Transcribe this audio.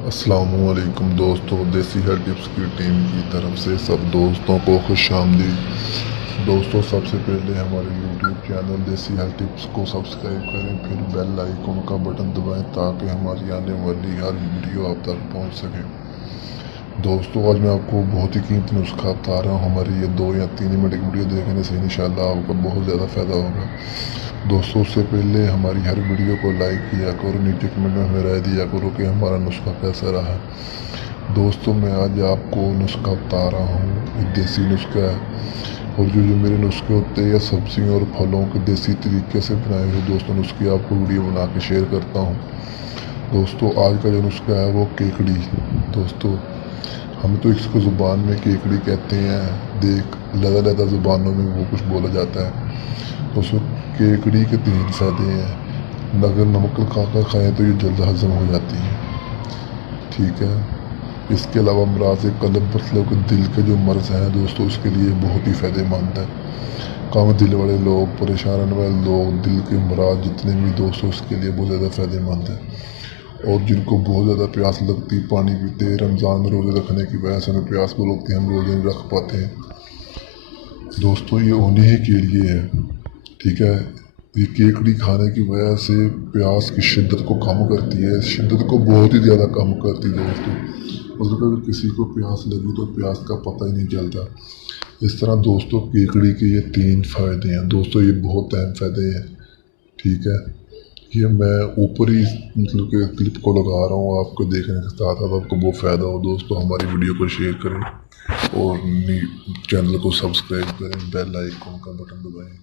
السلام علیکم دوستوں، دیسی ہیل ٹپس کی ٹیم کی طرف سے سب دوستوں کو خوش آمدید۔ دوستوں، سب سے پہلے ہمارے یوٹیوب چینل دیسی ہیل ٹپس کو سبسکرائب کریں، پھر بیل آئیکن کا بٹن دبائیں تاکہ ہماری آنے والی ہر ویڈیو آپ تک پہنچ سکے۔ دوستوں، آج میں آپ کو بہت ہی قیمتی نسخہ بتا رہا ہوں۔ ہماری یہ 2 یا 3 منٹ کی ویڈیو دیکھنے سے انشاءاللہ آپ کو بہت زیادہ فائدہ ہوگا۔ دوستوں، اس سے پہلے ہماری ہر ویڈیو کو لائک کیا کرو، نیچے کمنٹ میں ہمیں رائے دیا کرو کہ ہمارا نسخہ کیسا رہا۔ دوستوں، میں آج آپ کو نسخہ بتا رہا ہوں، ایک دیسی نسخہ ہے، اور جو میرے نسخے ہوتے ہیں یا سبزیوں اور پھلوں کے دیسی طریقے سے بنائے ہوئے دوستوں نسخے آپ کو ویڈیو بنا کے شیئر کرتا ہوں۔ دوستوں، آج کا جو نسخہ ہے وہ کیکڑی۔ دوستوں، ہم تو اس کو زبان میں کیکڑی کہتے ہیں، علیحدہ زبانوں میں وہ کچھ بولا جاتا ہے۔ دوستوں، کیکڑی کے 3 فائدے ہیں۔ اگر نمک کھا کر کھائیں تو یہ جلد ہضم ہو جاتی ہے، ٹھیک ہے۔ اس کے علاوہ امراض قلب، مطلب کہ دل کے جو مرض ہیں دوستوں، اس کے لیے بہت ہی فائدہ مند ہے۔ کم دل والے لوگ، پریشان والے لوگ، دل کے امراض جتنے بھی دوستوں، اس کے لیے بہت زیادہ فائدہ مند ہے۔ اور جن کو بہت زیادہ پیاس لگتی، پانی پیتے، رمضان میں روزے رکھنے کی وجہ سے ہمیں پیاس بہت لگتی ہے، ہم روزے نہیں رکھ پاتے ہیں دوستوں، یہ انہیں کے لیے ہے، ٹھیک ہے۔ یہ کیکڑی کھانے کی وجہ سے پیاس کی شدت کو کم کرتی ہے، شدت کو بہت ہی زیادہ کم کرتی ہے دوستوں۔ مطلب اگر کسی کو پیاس لگی تو پیاس کا پتہ ہی نہیں چلتا۔ اس طرح دوستوں، کیکڑی کے یہ 3 فائدے ہیں دوستوں، یہ بہت اہم فائدے ہیں، ٹھیک ہے۔ یہ میں اوپر ہی مطلب کہ کلپ کو لگا رہا ہوں آپ کو دیکھنے کے ساتھ آپ کو بہت فائدہ ہو۔ دوستوں، ہماری ویڈیو کو شیئر کریں اور چینل کو سبسکرائب کریں، بیل آئیکن کا بٹن دبائیں۔